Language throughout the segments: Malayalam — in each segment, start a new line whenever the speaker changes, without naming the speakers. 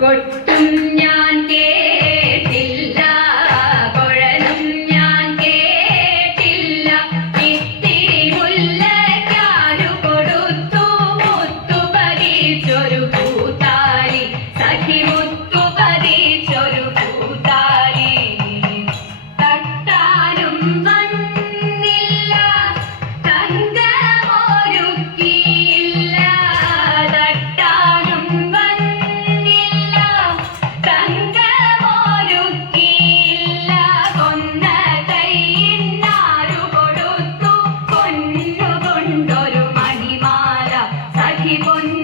കൊട്ടും ഞാൻ
കേട്ടില്ല keep on me.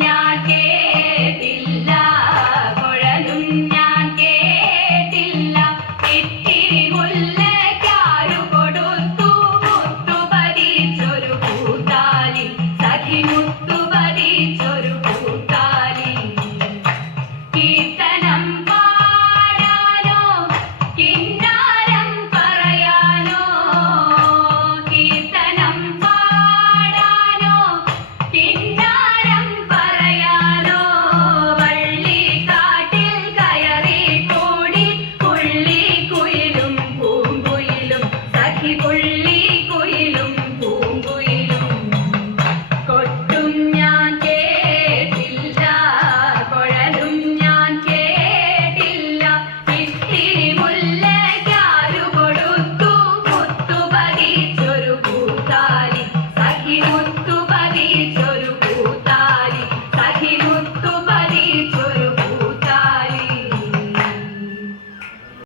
Yeah. you.